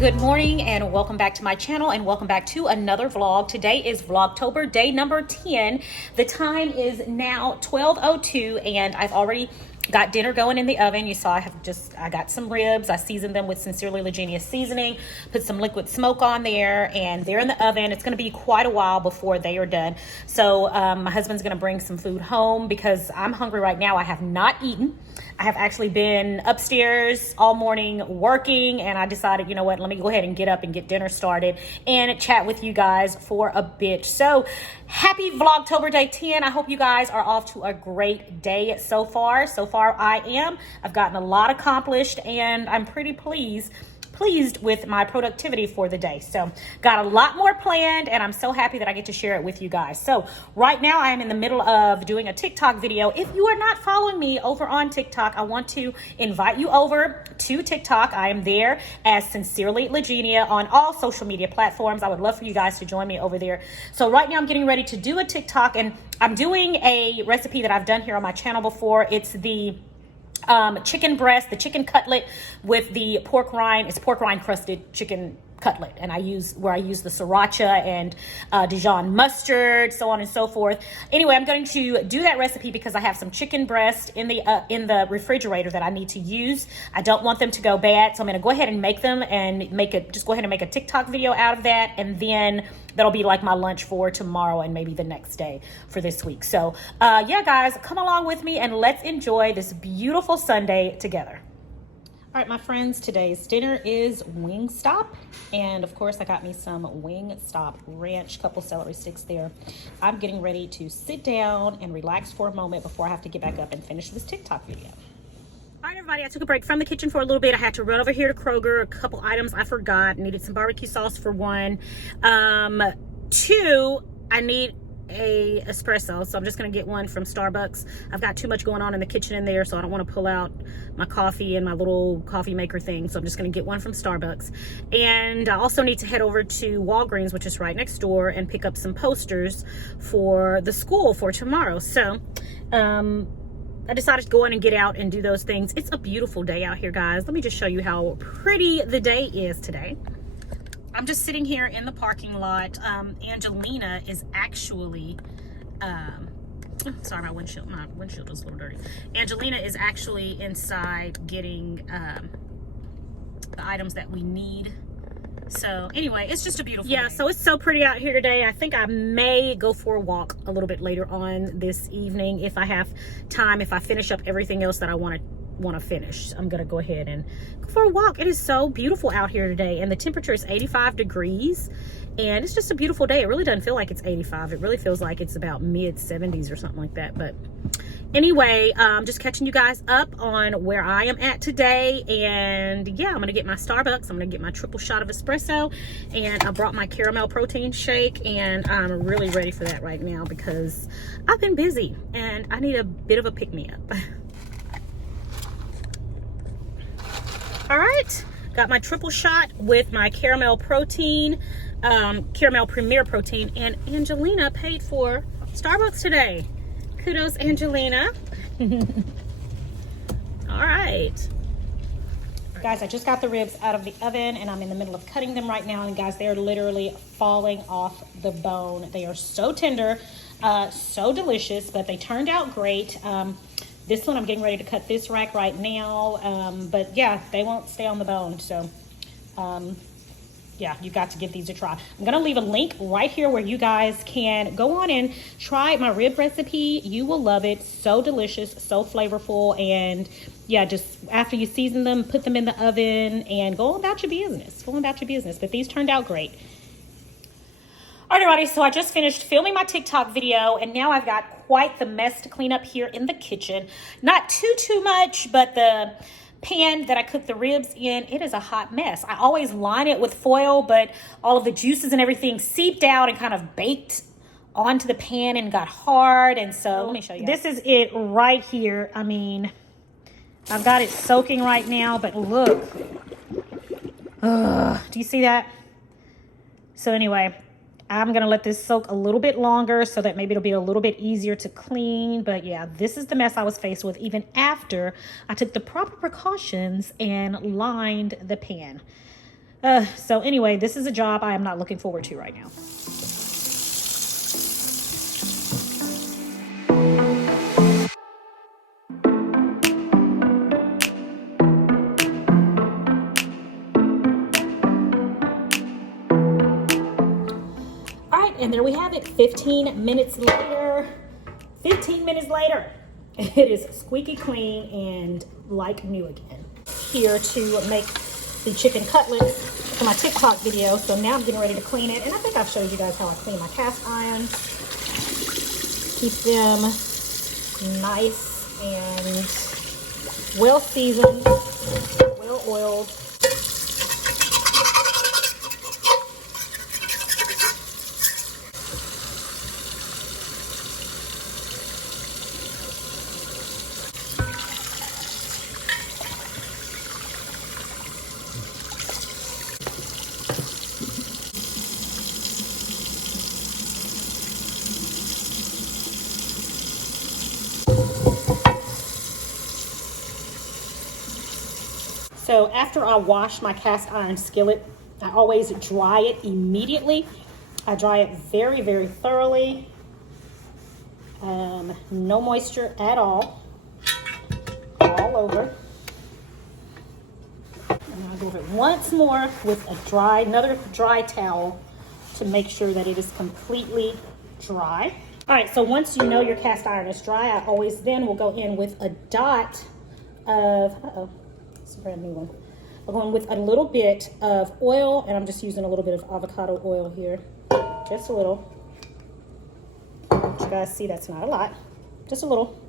good morning and welcome back to my channel and welcome back to another vlog. Today is Vlogtober, day number 10. The time is now 12:02 and I've already got dinner going in the oven. You saw I got some ribs. I seasoned them with Sincerely Legenia seasoning, put some liquid smoke on there, and they're in the oven. It's going to be quite a while before they are done. So my husband's going to bring some food home because I'm hungry right now. I have not eaten. I have actually been upstairs all morning working, and I decided, you know what, let me go ahead and get up and get dinner started and chat with you guys for a bit. So happy Vlogtober day 10. I hope you guys are off to a great day so far. So far I am. I've gotten a lot accomplished and I'm pretty pleased with my productivity for the day. So got a lot more planned and I'm so happy that I get to share it with you guys. So right now I am in the middle of doing a TikTok video. If you are not following me over on TikTok, I want to invite you over to TikTok. I am there as Sincerely Legenia on all social media platforms. I would love for you guys to join me over there. So right now I'm getting ready to do a TikTok and I'm doing a recipe that I've done here on my channel before. It's the chicken breast, the chicken cutlet with the pork rind. It's pork rind crusted chicken cutlet, and I use the sriracha and Dijon mustard, so on and so forth. Anyway, I'm going to do that recipe because I have some chicken breast in the refrigerator that I need to use. I don't want them to go bad, so I'm going to go ahead and make them and just go ahead and make a TikTok video out of that, and then that'll be like my lunch for tomorrow and maybe the next day for this week. So yeah, guys, come along with me and let's enjoy this beautiful Sunday together. All right, my friends, today's dinner is Wingstop. And of course, I got me some Wingstop ranch, couple celery sticks there. I'm getting ready to sit down and relax for a moment before I have to get back up and finish this TikTok video. All right, everybody, I took a break from the kitchen for a little bit. I had to run over here to Kroger. A couple items I forgot. Needed some barbecue sauce for one. Two, I need a espresso, so I'm just gonna get one from Starbucks. I've got too much going on in the kitchen in there, so I don't want to pull out my coffee and my little coffee maker thing, so I'm just gonna get one from Starbucks. And I also need to head over to Walgreens, which is right next door, and pick up some posters for the school for tomorrow. So I decided to go in and get out and do those things. It's a beautiful day out here, guys. Let me just show you how pretty the day is today. I'm just sitting here in the parking lot. Angelina is actually, sorry, my windshield is a little dirty. Angelina is actually inside getting the items that we need. So anyway, it's just a beautiful day. So it's so pretty out here today. I think I may go for a walk a little bit later on this evening if I have time, if I finish up everything else that I want to finish. I'm gonna go ahead and go for a walk. It is so beautiful out here today, and the temperature is 85 degrees, and it's just a beautiful day. It really doesn't feel like it's 85. It really feels like it's about mid 70s or something like that. But anyway, just catching you guys up on where I am at today. And yeah, I'm gonna get my Starbucks. I'm gonna get my triple shot of espresso, and I brought my caramel protein shake, and I'm really ready for that right now because I've been busy and I need a bit of a pick-me-up. All right, got my triple shot with my caramel protein, caramel premier protein, and Angelina paid for Starbucks today. Kudos, Angelina. All right. Guys, I just got the ribs out of the oven and I'm in the middle of cutting them right now. And guys, they're literally falling off the bone. They are so tender, so delicious, but they turned out great. This one, I'm getting ready to cut this rack right now. But yeah, they won't stay on the bone. So yeah, you've got to give these a try. I'm gonna leave a link right here where you guys can go on and try my rib recipe. You will love it. So delicious, so flavorful. And yeah, just after you season them, put them in the oven and go about your business. Go about your business. But these turned out great. All right, everybody, so I just finished filming my TikTok video, and now I've got quite the mess to clean up here in the kitchen. Not too much, but the pan that I cooked the ribs in, it is a hot mess. I always line it with foil, but all of the juices and everything seeped out and kind of baked onto the pan and got hard. And so let me show you. This is it right here. I mean, I've got it soaking right now, but look. Do you see that? So anyway, I'm going to let this soak a little bit longer so that maybe it'll be a little bit easier to clean. But yeah, this is the mess I was faced with even after I took the proper precautions and lined the pan. So anyway, this is a job I am not looking forward to right now. All right, and there we have it. 15 minutes later. 15 minutes later. It is squeaky clean and like new again. Here to make the chicken cutlets for my TikTok video. So now I'm getting ready to clean it. And I think I've showed you guys how I clean my cast irons. Keep them nice and well seasoned, well oiled. So after I wash my cast iron skillet, I always dry it immediately. I dry it very, very thoroughly. No moisture at all over. And I'll go over it once more with another dry towel to make sure that it is completely dry. All right, so once you know your cast iron is dry, I always then will go in with a dot of, it's a brand new one. I'm going with a little bit of oil, and I'm just using a little bit of avocado oil here. Just a little. You guys see that's not a lot, just a little.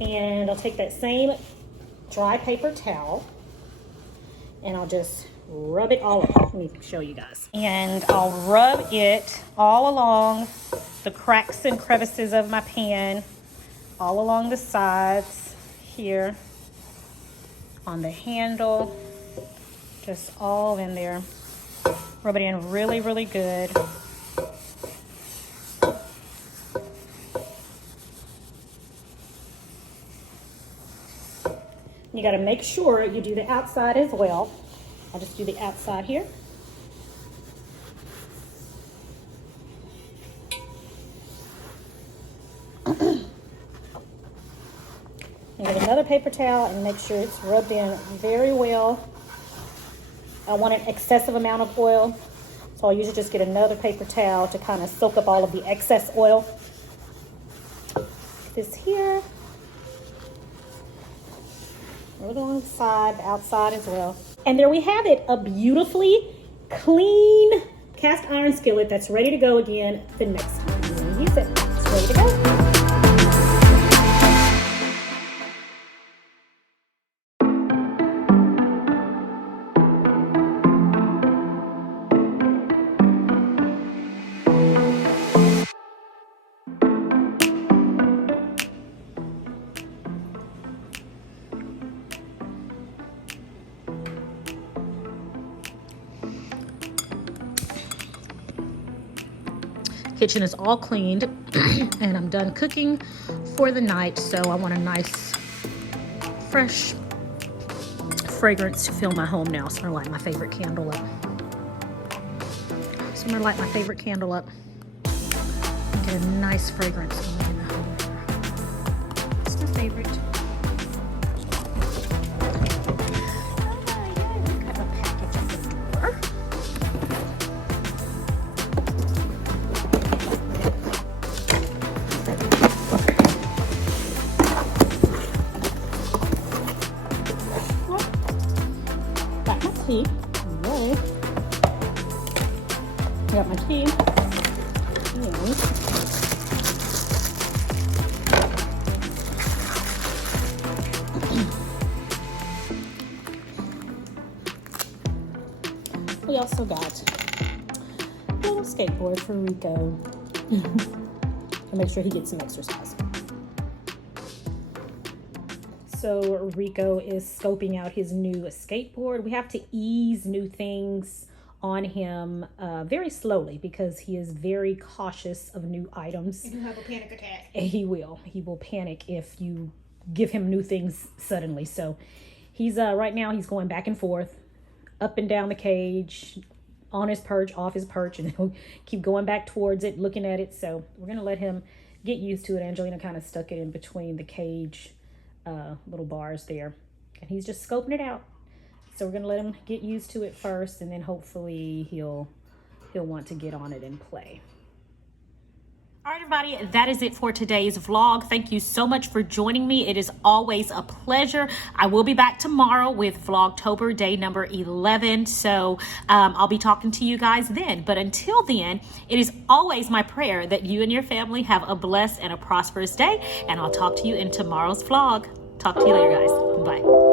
And I'll take that same dry paper towel and I'll just rub it all over. Let me show you guys. And I'll rub it all along the cracks and crevices of my pan, all along the sides here, on the handle, just all in there. Rub it in really, really good. You got to make sure you do the outside as well. I'll just do the outside here. And get another paper towel and make sure it's rubbed in very well. I want an excessive amount of oil, so I'll usually just get another paper towel to kind of soak up all of the excess oil. This here. Rub it along the side, the outside as well. And there we have it, a beautifully clean cast iron skillet that's ready to go again the next time you want to use it. It's ready to go. Kitchen is all cleaned and I'm done cooking for the night, so I want a nice fresh fragrance to fill my home now. So I'm gonna light my favorite candle up. Get a nice fragrance going in the home. It's my favorite. Tea. Yay. Got my tea. And we also got a little skateboard for Rico to make sure he gets some exercise. So Rico is scoping out his new skateboard. We have to ease new things on him very slowly because he is very cautious of new items. And he'll have a panic attack. He will panic if you give him new things suddenly. So he's right now he's going back and forth up and down the cage, on his perch, off his perch, and he'll keep going back towards it, looking at it. So we're going to let him get used to it. Angelina kind of stuck it in between the cage little bars there, and he's just scoping it out. So we're going to let him get used to it first, and then hopefully he'll want to get on it and play. All right, everybody, that is it for today's vlog. Thank you so much for joining me. It is always a pleasure. I will be back tomorrow with Vlogtober day number 11. So I'll be talking to you guys then. But until then, it is always my prayer that you and your family have a blessed and a prosperous day. And I'll talk to you in tomorrow's vlog. Talk to you later, guys. Bye.